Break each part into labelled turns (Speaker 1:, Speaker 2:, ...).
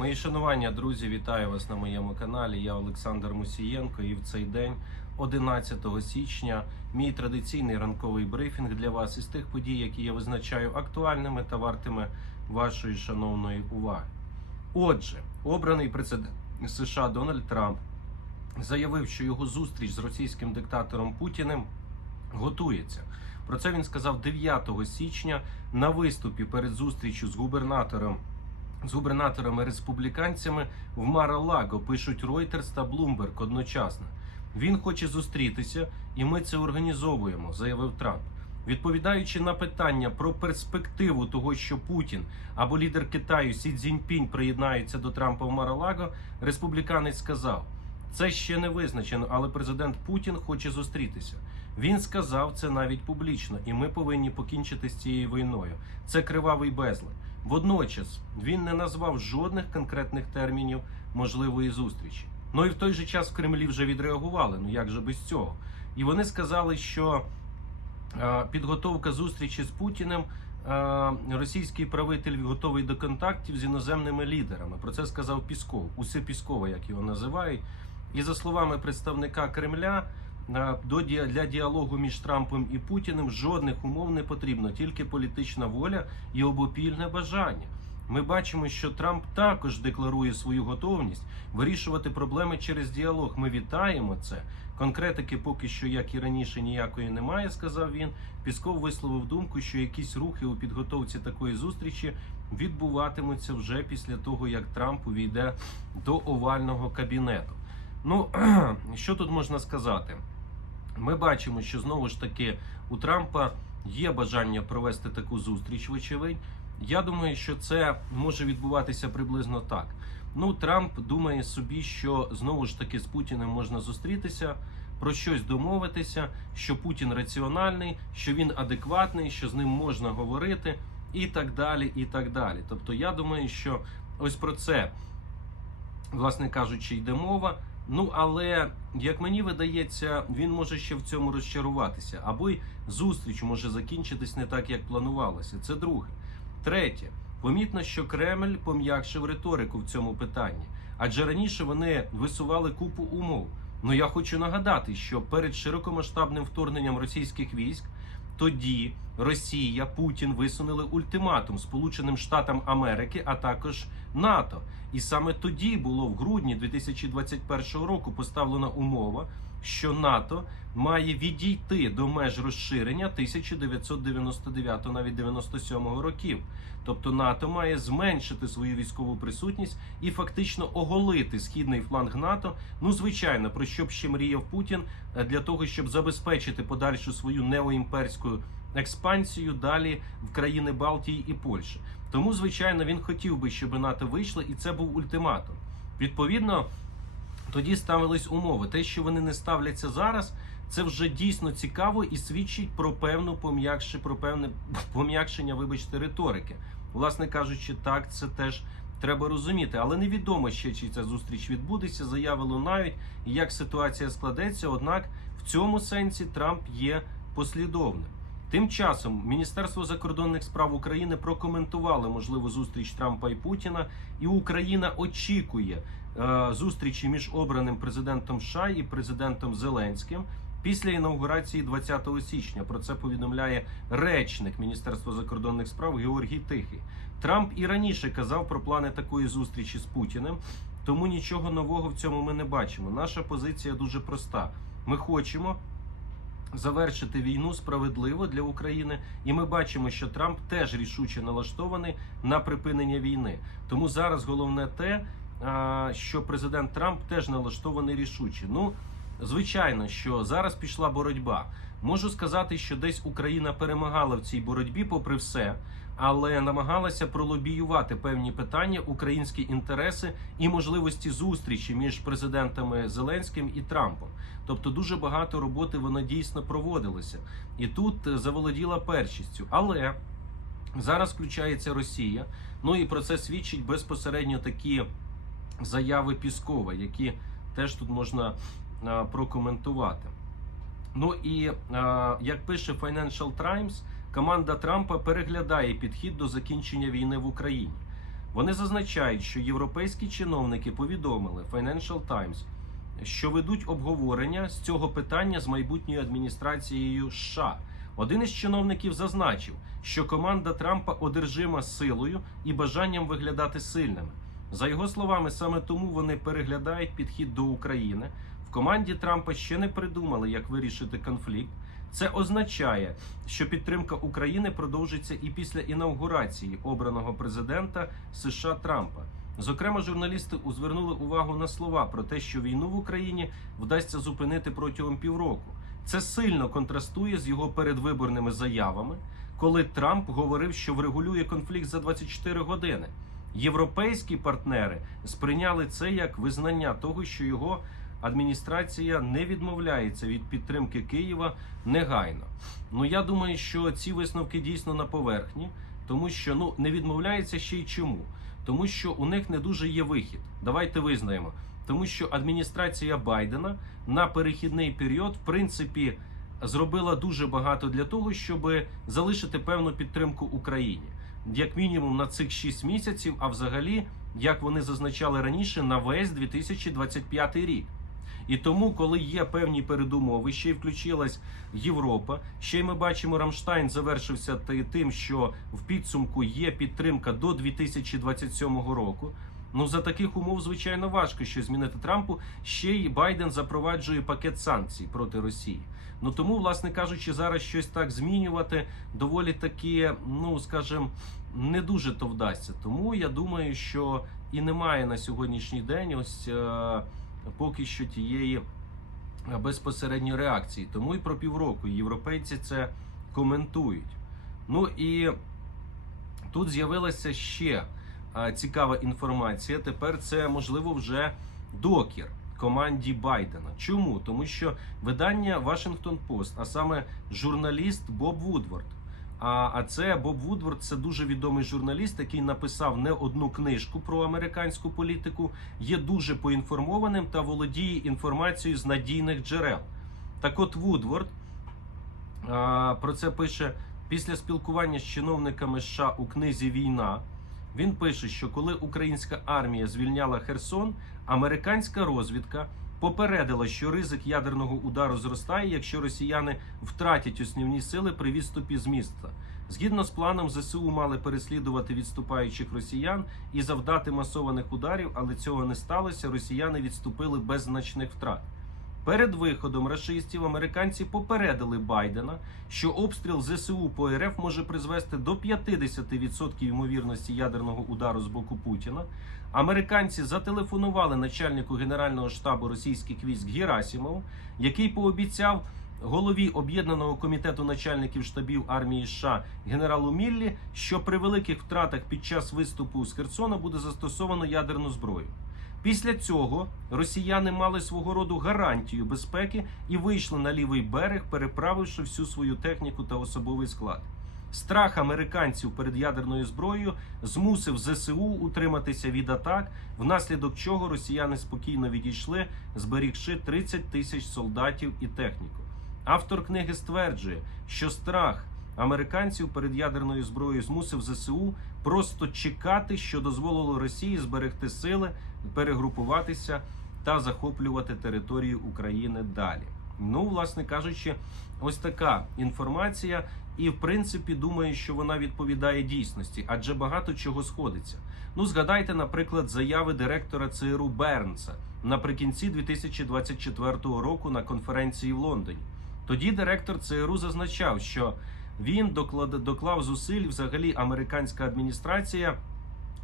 Speaker 1: Мої шанування, друзі, вітаю вас на моєму каналі. Я Олександр Мусієнко, і в цей день, 11 січня, мій традиційний ранковий брифінг для вас із тих подій, які я визначаю актуальними та вартими вашої шановної уваги. Отже, обраний президент США Дональд Трамп заявив, що його зустріч з російським диктатором Путіним готується. Про це він сказав 9 січня на виступі перед зустрічю з губернатором з губернаторами республіканцями в Мара-Лаго пишуть Reuters та Bloomberg одночасно. Він хоче зустрітися, і ми це організовуємо, заявив Трамп. Відповідаючи на питання про перспективу того, що Путін або лідер Китаю Сі Цзіньпінь приєднаються до Трампа в Мара-Лаго, республіканець сказав: це ще не визначено, але президент Путін хоче зустрітися. Він сказав це навіть публічно, і ми повинні покінчити з цією війною. Це кривавий безлад. Водночас він не назвав жодних конкретних термінів можливої зустрічі. Ну і в той же час в Кремлі вже відреагували. Ну як же без цього? І вони сказали, що е, підготовка зустрічі з Путіним. е, Російський правитель готовий до контактів з іноземними лідерами. Про це сказав Пісков, усе Піскова, як його називають. І за словами представника Кремля, для діалогу між Трампом і Путіним жодних умов не потрібно, тільки політична воля і обопільне бажання. Ми бачимо, що Трамп також декларує свою готовність вирішувати проблеми через діалог. Ми вітаємо це. Конкретики поки що, як і раніше, ніякої немає, сказав він. Пісков висловив думку, що якісь рухи у підготовці такої зустрічі відбуватимуться вже після того, як Трамп увійде до овального кабінету. Ну що тут можна сказати? Ми бачимо, що знову ж таки у Трампа є бажання провести таку зустріч, вочевидь. Я думаю, що це може відбуватися приблизно так. Ну, Трамп думає собі, що знову ж таки з Путіним можна зустрітися, про щось домовитися, що Путін раціональний, що він адекватний, що з ним можна говорити, і так далі. і так далі. Тобто, я думаю, що ось про це, власне кажучи, йде мова. Ну, але як мені видається, він може ще в цьому розчаруватися, або й зустріч може закінчитись не так, як планувалося. Це друге. Третє, помітно, що Кремль пом'якшив риторику в цьому питанні, адже раніше вони висували купу умов. Ну я хочу нагадати, що перед широкомасштабним вторгненням російських військ тоді Росія, Путін висунули ультиматум Сполученим Штатам Америки, а також НАТО. І саме тоді було в грудні 2021 року поставлена умова, що НАТО має відійти до меж розширення 1999 навіть 97 років. Тобто НАТО має зменшити свою військову присутність і фактично оголити східний фланг НАТО. Ну звичайно, про що б ще мріяв Путін е, для того, щоб забезпечити подальшу свою неоімперську експансію далі в країни Балтії і Польщі. Тому, звичайно, він хотів би, щоб НАТО вийшло, і це був ультиматум. Відповідно, тоді ставились умови. Те, що вони не ставляться зараз, це вже дійсно цікаво і свідчить про певну пом'якше, про певне пом'якшення, вибачте, риторики. Власне кажучи, так це теж треба розуміти, але невідомо ще чи ця зустріч відбудеться. Заяви лунають як ситуація складеться. Однак в цьому сенсі Трамп є послідовним. Тим часом Міністерство закордонних справ України прокоментувало можливу зустріч Трампа і Путіна, і Україна очікує зустрічі між обраним президентом США і президентом Зеленським після інаугурації 20 січня. Про це повідомляє речник Міністерства закордонних справ Георгій Тихий. Трамп і раніше казав про плани такої зустрічі з Путіним, тому нічого нового в цьому ми не бачимо. Наша позиція дуже проста. Ми хочемо завершити війну справедливо для України, і ми бачимо, що Трамп теж рішуче налаштований на припинення війни. Тому зараз головне те, що президент Трамп теж налаштований рішуче. Ну звичайно, що зараз пішла боротьба. Можу сказати, що десь Україна перемагала в цій боротьбі, попри все, але намагалася пролобіювати певні питання, українські інтереси і можливості зустрічі між президентами Зеленським і Трампом. Тобто дуже багато роботи вона дійсно проводилася, і тут заволоділа першістю. Але зараз включається Росія. Ну і про це свідчить безпосередньо такі заяви Піскова, які теж тут можна а, прокоментувати. Ну і а, як пише Financial Times, команда Трампа переглядає підхід до закінчення війни в Україні. Вони зазначають, що європейські чиновники повідомили Financial Times, що ведуть обговорення з цього питання з майбутньою адміністрацією США. Один із чиновників зазначив, що команда Трампа одержима силою і бажанням виглядати сильними. За його словами, саме тому вони переглядають підхід до України. В команді Трампа ще не придумали, як вирішити конфлікт. Це означає, що підтримка України продовжиться і після інаугурації обраного президента США Трампа. Зокрема, журналісти звернули увагу на слова про те, що війну в Україні вдасться зупинити протягом півроку. Це сильно контрастує з його передвиборними заявами, коли Трамп говорив, що врегулює конфлікт за 24 години. Європейські партнери сприйняли це як визнання того, що його адміністрація не відмовляється від підтримки Києва негайно. Ну я думаю, що ці висновки дійсно на поверхні, тому що ну не відмовляється ще й чому. Тому що у них не дуже є вихід. Давайте визнаємо. Тому що адміністрація Байдена на перехідний період, в принципі, зробила дуже багато для того, щоб залишити певну підтримку Україні, як мінімум на цих 6 місяців, а взагалі, як вони зазначали раніше, на весь 2025 рік. І тому, коли є певні передумови, ще й включилась Європа. Ще й ми бачимо, Рамштайн завершився тим, що в підсумку є підтримка до 2027 року. Ну за таких умов, звичайно, важко що змінити Трампу. Ще й Байден запроваджує пакет санкцій проти Росії. Ну тому, власне кажучи, зараз щось так змінювати доволі таки, ну скажімо, не дуже то вдасться. Тому я думаю, що і немає на сьогоднішній день ось е, поки що тієї е, безпосередньої реакції. Тому і про півроку європейці це коментують. Ну і тут з'явилася ще цікава інформація. Тепер це можливо вже докір команді Байдена. Чому? Тому що видання Washington Post, а саме журналіст Боб Вудворд. А, а це Боб Вудворд, це дуже відомий журналіст, який написав не одну книжку про американську політику, є дуже поінформованим та володіє інформацією з надійних джерел. Так от Вудворд а, про це пише після спілкування з чиновниками США у книзі Війна. Він пише, що коли українська армія звільняла Херсон, американська розвідка попередила, що ризик ядерного удару зростає, якщо росіяни втратять основні сили при відступі з міста. Згідно з планом, ЗСУ мали переслідувати відступаючих росіян і завдати масованих ударів, але цього не сталося. Росіяни відступили без значних втрат. Перед виходом рашистів американці попередили Байдена, що обстріл ЗСУ по РФ може призвести до 50% ймовірності ядерного удару з боку Путіна. Американці зателефонували начальнику генерального штабу російських військ Герасімову, який пообіцяв голові об'єднаного комітету начальників штабів армії США генералу Міллі, що при великих втратах під час виступу з Херсона буде застосовано ядерну зброю. Після цього росіяни мали свого роду гарантію безпеки і вийшли на лівий берег, переправивши всю свою техніку та особовий склад. Страх американців перед ядерною зброєю змусив ЗСУ утриматися від атак, внаслідок чого росіяни спокійно відійшли, зберігши 30 тисяч солдатів і техніку. Автор книги стверджує, що страх американців перед ядерною зброєю змусив ЗСУ просто чекати, що дозволило Росії зберегти сили, перегрупуватися та захоплювати територію України далі. Ну, власне кажучи, ось така інформація, і в принципі думаю, що вона відповідає дійсності, адже багато чого сходиться. Ну, згадайте, наприклад, заяви директора ЦРУ Бернса наприкінці 2024 року на конференції в Лондоні. Тоді директор ЦРУ зазначав, що він доклад, доклав зусиль взагалі американська адміністрація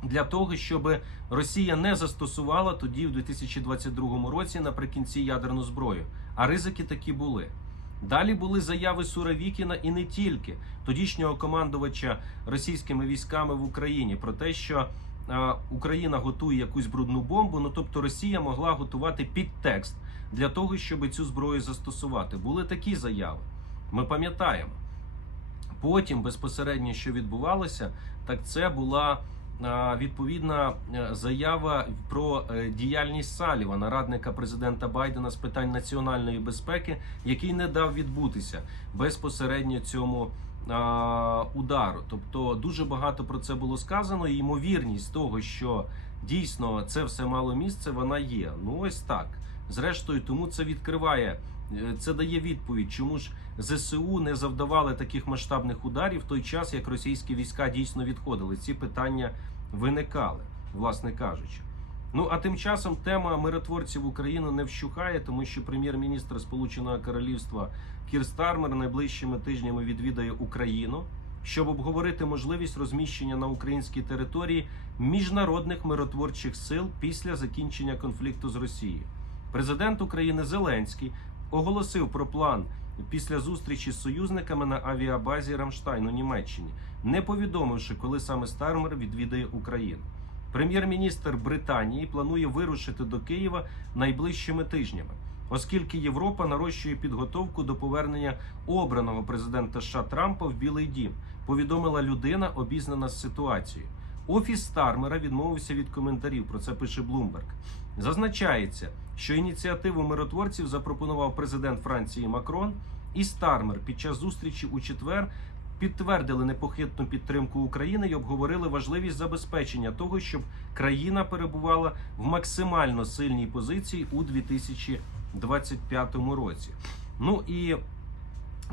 Speaker 1: для того, щоб Росія не застосувала тоді, в 2022 році, наприкінці ядерну зброю. А ризики такі були. Далі були заяви Суровікіна і не тільки тодішнього командувача російськими військами в Україні про те, що е, Україна готує якусь брудну бомбу. Ну тобто Росія могла готувати підтекст для того, щоб цю зброю застосувати. Були такі заяви. Ми пам'ятаємо. Потім безпосередньо, що відбувалося, так це була відповідна е, заява про е, діяльність Салівана, радника президента Байдена з питань національної безпеки, який не дав відбутися безпосередньо цьому удару. Тобто дуже багато про це було сказано. І ймовірність того, що дійсно це все мало місце, вона є. Ну ось так. Зрештою, тому це відкриває, це дає відповідь, чому ж ЗСУ не завдавали таких масштабних ударів в той час, як російські війська дійсно відходили. Ці питання виникали, власне кажучи. Ну а тим часом тема миротворців в Україну не вщухає, тому що прем'єр-міністр Сполученого Королівства Кір Стармер найближчими тижнями відвідає Україну, щоб обговорити можливість розміщення на українській території міжнародних миротворчих сил після закінчення конфлікту з Росією. Президент України Зеленський оголосив про план після зустрічі з союзниками на авіабазі Рамштайн у Німеччині, не повідомивши, коли саме Стармер відвідає Україну. Прем'єр-міністр Британії планує вирушити до Києва найближчими тижнями, оскільки Європа нарощує підготовку до повернення обраного президента США Трампа в Білий Дім. Повідомила людина, обізнана з ситуацією. Офіс Стармера відмовився від коментарів. Про це пише Bloomberg. Зазначається, що ініціативу миротворців запропонував президент Франції Макрон і Стармер під час зустрічі у четвер підтвердили непохитну підтримку України і обговорили важливість забезпечення того, щоб країна перебувала в максимально сильній позиції у 2025 році. Ну і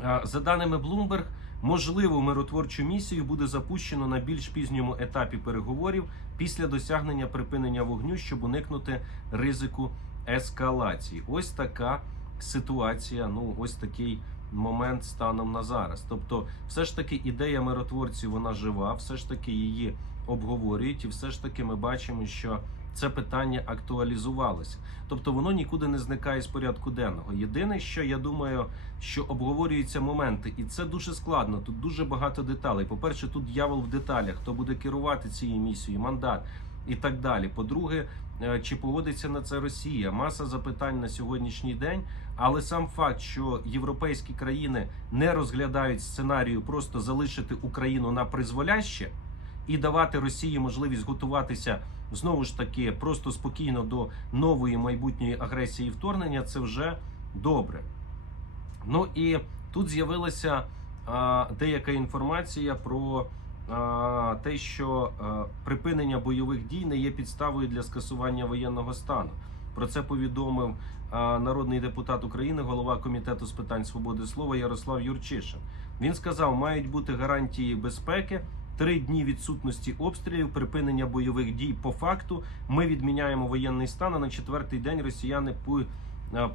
Speaker 1: е, за даними Bloomberg, можливо, миротворчу місію буде запущено на більш пізньому етапі переговорів після досягнення припинення вогню, щоб уникнути ризику ескалації. Ось така ситуація. Ну, ось такий момент станом на зараз. Тобто, все ж таки ідея миротворців вона жива, все ж таки її обговорюють, і все ж таки ми бачимо, що це питання актуалізувалося. Тобто воно нікуди не зникає з порядку денного. Єдине, що я думаю, що обговорюються моменти, і це дуже складно. Тут дуже багато деталей. По-перше, тут дьявол в деталях, хто буде керувати цією місією, мандат і так далі. По-друге, е, чи погодиться на це Росія? Маса запитань на сьогоднішній день. Але сам факт, що європейські країни не розглядають сценарію просто залишити Україну на призволяще і давати Росії можливість готуватися знову ж таки просто спокійно до нової майбутньої агресії і вторгнення, це вже добре. Ну і тут з'явилася деяка інформація про те, що припинення бойових дій не є підставою для скасування воєнного стану. Про це повідомив народний депутат України, голова комітету з питань свободи слова Ярослав Юрчишин. Він сказав, мають бути гарантії безпеки. Три дні відсутності обстрілів, припинення бойових дій по факту. Ми відміняємо воєнний стан. А на четвертий день росіяни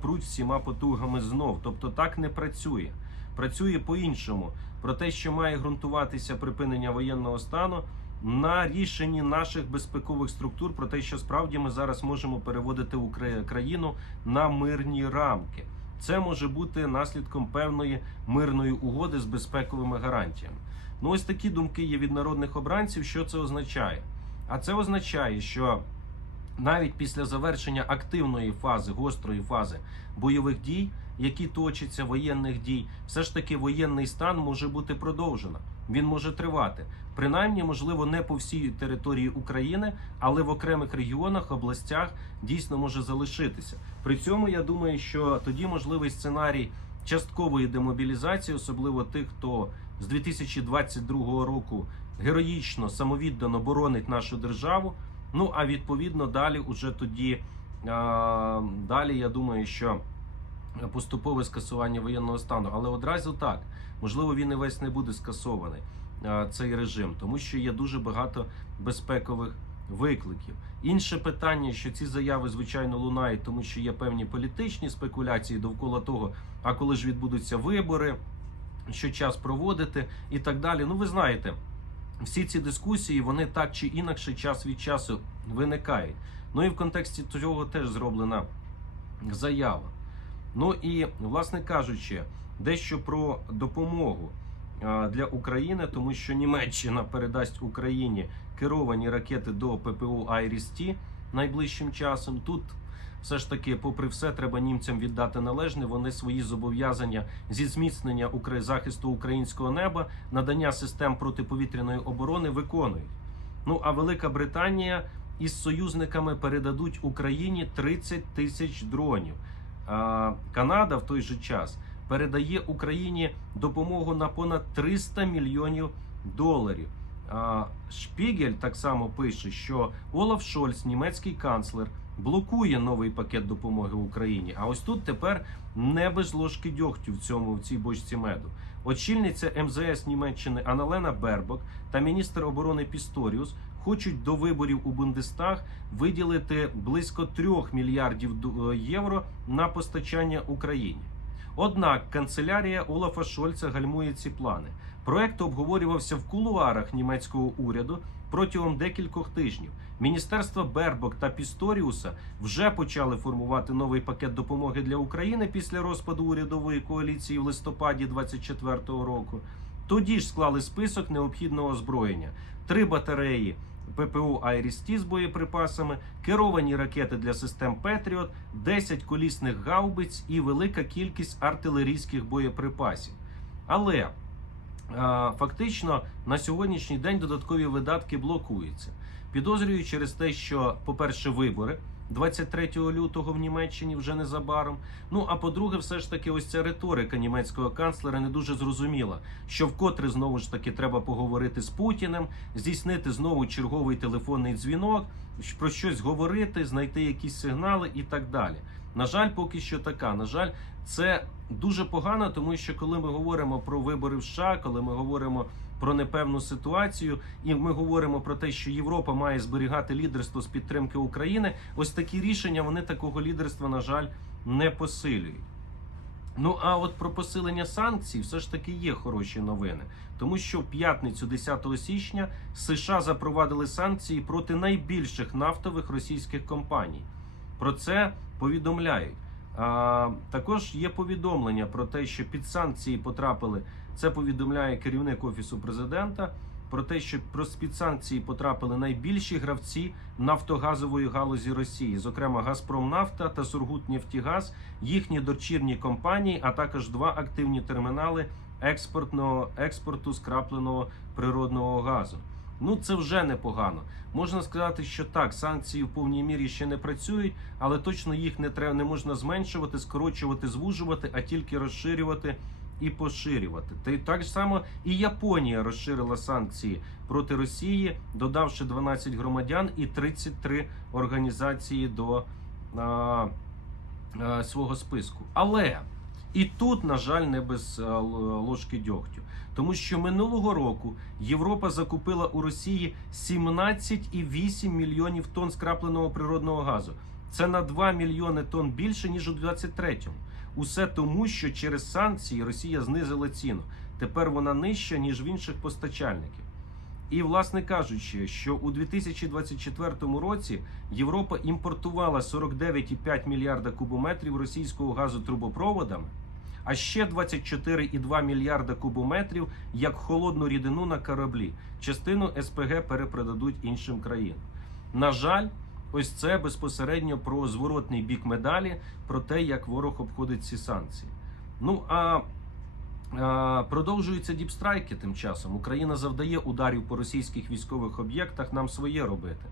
Speaker 1: пруть всіма потугами знов. Тобто так не працює. Працює по-іншому. Про те, що має ґрунтуватися припинення воєнного стану на рішенні наших безпекових структур, про те, що справді ми зараз можемо переводити країну на мирні рамки. Це може бути наслідком певної мирної угоди з безпековими гарантіями. Ну, ось такі думки є від народних обранців. Що це означає? А це означає, що навіть після завершення активної фази, гострої фази бойових дій, які точаться, воєнних дій, все ж таки воєнний стан може бути продовжено. Він може тривати. Принаймні, можливо, не по всій території України, але в окремих регіонах, областях дійсно може залишитися. При цьому я думаю, що тоді можливий сценарій часткової демобілізації, особливо тих, хто з 2022 року героїчно самовіддано боронить нашу державу. Ну а відповідно далі, уже тоді далі я думаю, що поступове скасування воєнного стану, але одразу так можливо він і весь не буде скасований цей режим, тому що є дуже багато безпекових викликів. Інше питання, що ці заяви звичайно лунають, тому що є певні політичні спекуляції довкола того, а коли ж відбудуться вибори, що час проводити і так далі. Ну, ви знаєте, всі ці дискусії вони так чи інакше час від часу виникають. Ну і в контексті цього теж зроблена заява. Ну і, власне кажучи, дещо про допомогу для України, тому що Німеччина передасть Україні керовані ракети до ППО Айріс-Т найближчим часом. Тут все ж таки, попри все, треба німцям віддати належне. Вони свої зобов'язання зі зміцнення захисту українського неба, надання систем протиповітряної оборони виконують. Ну а Велика Британія із союзниками передадуть Україні 30 тисяч дронів. Канада в той же час передає Україні допомогу на понад 300 мільйонів доларів. Шпігель так само пише, що Олаф Шольц, німецький канцлер, блокує новий пакет допомоги Україні. А ось тут тепер не без ложки дьогтю в цьому в цій бочці меду. Очільниця МЗС Німеччини Аналена Бербок та міністр оборони Пісторіус хочуть до виборів у Бундестаг виділити близько 3 мільярдів е, євро на постачання Україні. Однак канцелярія Олафа Шольца гальмує ці плани. Проект обговорювався в кулуарах німецького уряду протягом декількох тижнів. Міністерства Бербок та Пісторіуса вже почали формувати новий пакет допомоги для України після розпаду урядової коаліції в листопаді 2024 року. Тоді ж склали список необхідного озброєння: три батареї ППО «Айріс-Ті» з боєприпасами, керовані ракети для систем Петріот, 10 колісних гаубиць і велика кількість артилерійських боєприпасів. Але фактично на сьогоднішній день додаткові видатки блокуються. Підозрюю через те, що, по-перше, вибори 23 лютого в Німеччині вже незабаром. Ну а по-друге, все ж таки, ось ця риторика німецького канцлера не дуже зрозуміла, що вкотре знову ж таки треба поговорити з Путіним, здійснити знову черговий телефонний дзвінок, про щось говорити, знайти якісь сигнали і так далі. На жаль, поки що така. На жаль, це дуже погано, тому що коли ми говоримо про вибори в США, коли ми говоримо про непевну ситуацію, і ми говоримо про те, що Європа має зберігати лідерство з підтримки України. Ось такі рішення вони такого лідерства, на жаль, не посилюють. Ну а от про посилення санкцій все ж таки є хороші новини, тому що в п'ятницю, 10 січня, США запровадили санкції проти найбільших нафтових російських компаній. Про це повідомляють. Також є повідомлення про те, що під санкції потрапили. Це повідомляє керівник офісу президента. Про те, що під санкції потрапили найбільші гравці нафтогазової галузі Росії, зокрема Газпромнафта та Сургутнефтігаз, їхні дочірні компанії, а також два активні термінали експортного експорту скрапленого природного газу. Ну це вже непогано. Можна сказати, що так, санкції в повній мірі ще не працюють, але точно їх не треба не можна зменшувати, скорочувати, звужувати, а тільки розширювати і поширювати. Та й так само і Японія розширила санкції проти Росії, додавши 12 громадян і 33 організації до а, а, свого списку. Але і тут, на жаль, не без ложки дьогтю. Тому що минулого року Європа закупила у Росії 17,8 мільйонів тонн скрапленого природного газу. Це на 2 мільйони тонн більше ніж у 23-му. Усе тому, що через санкції Росія знизила ціну. Тепер вона нижча ніж в інших постачальників. І, власне кажучи, що у 2024 році Європа імпортувала 49,5 мільярда кубометрів російського газу трубопроводами, а ще 24,2 мільярда кубометрів як холодну рідину на кораблі. Частину СПГ перепродадуть іншим країнам. На жаль, ось це безпосередньо про зворотний бік медалі, про те, як ворог обходить ці санкції. Ну а продовжуються діпстрайки тим часом. Україна завдає ударів по російських військових об'єктах. Нам своє робити.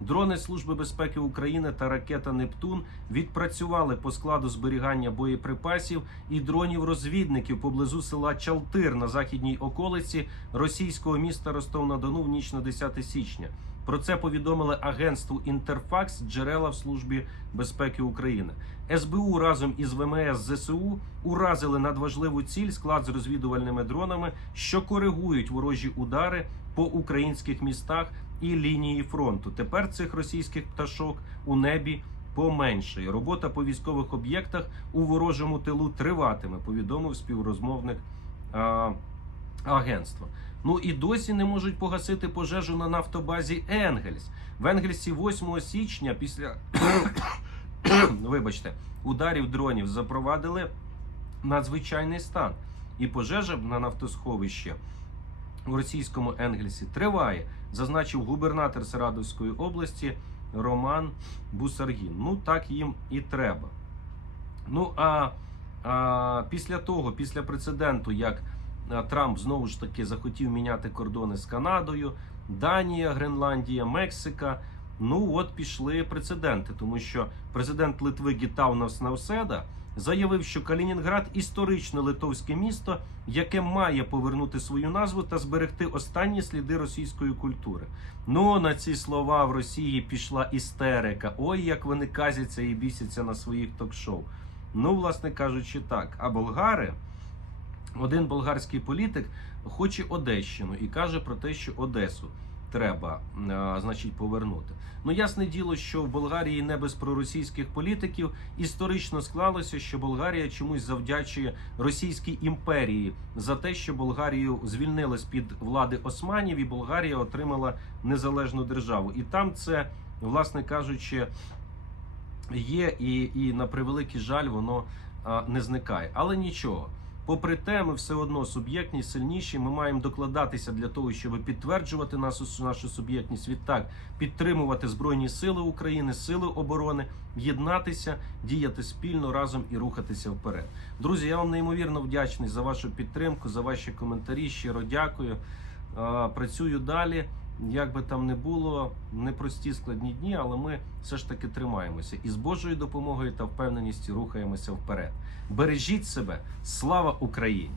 Speaker 1: Дрони Служби безпеки України та ракета Нептун відпрацювали по складу зберігання боєприпасів і дронів-розвідників поблизу села Чалтир на західній околиці російського міста Ростов-на-Дону в ніч на 10 січня. Про це повідомили агентству Інтерфакс джерела в службі безпеки України. СБУ разом із ВМС ЗСУ уразили надважливу ціль склад з розвідувальними дронами, що коригують ворожі удари по українських містах і лінії фронту. Тепер цих російських пташок у небі поменшає. Робота по військових об'єктах у ворожому тилу триватиме. Повідомив співрозмовник а, агентства. Ну і досі не можуть погасити пожежу на нафтобазі Енгельс. В Енгельсі 8 січня після вибачте ударів дронів запровадили надзвичайний стан. І пожежа на нафтосховищі у російському Енгельсі триває, зазначив губернатор Саратовської області Роман Бусаргін. Ну так їм і треба. Ну а, а після того, після прецеденту, як Трамп знову ж таки захотів міняти кордони з Канадою, Данія, Гренландія, Мексика. Ну от пішли прецеденти, тому що президент Литви Гітаунас Навседа заявив, що Калінінград історичне литовське місто, яке має повернути свою назву та зберегти останні сліди російської культури. Ну на ці слова в Росії пішла істерика. Ой, як вони казяться і бісяться на своїх ток-шоу. Ну, власне кажучи, так. А болгари, один болгарський політик хоче Одещину і каже про те, що Одесу треба, а, значить, повернути. Ну, ясне діло, що в Болгарії не без проросійських політиків історично склалося, що Болгарія чомусь завдячує Російській імперії за те, що Болгарію звільнили з під влади османів, і Болгарія отримала незалежну державу. І там це, власне кажучи, є, і, і на превеликий жаль, воно а, не зникає. Але нічого. Попри те, ми все одно суб'єктні, сильніші. Ми маємо докладатися для того, щоб підтверджувати нашу, нашу суб'єктність. Відтак підтримувати збройні сили України, сили оборони, єднатися, діяти спільно разом і рухатися вперед. Друзі, я вам неймовірно вдячний за вашу підтримку, за ваші коментарі. Щиро дякую. Працюю далі. Як би там не було, непрості складні дні, але ми все ж таки тримаємося і з Божою допомогою та впевненістю рухаємося вперед. Бережіть себе, слава Україні!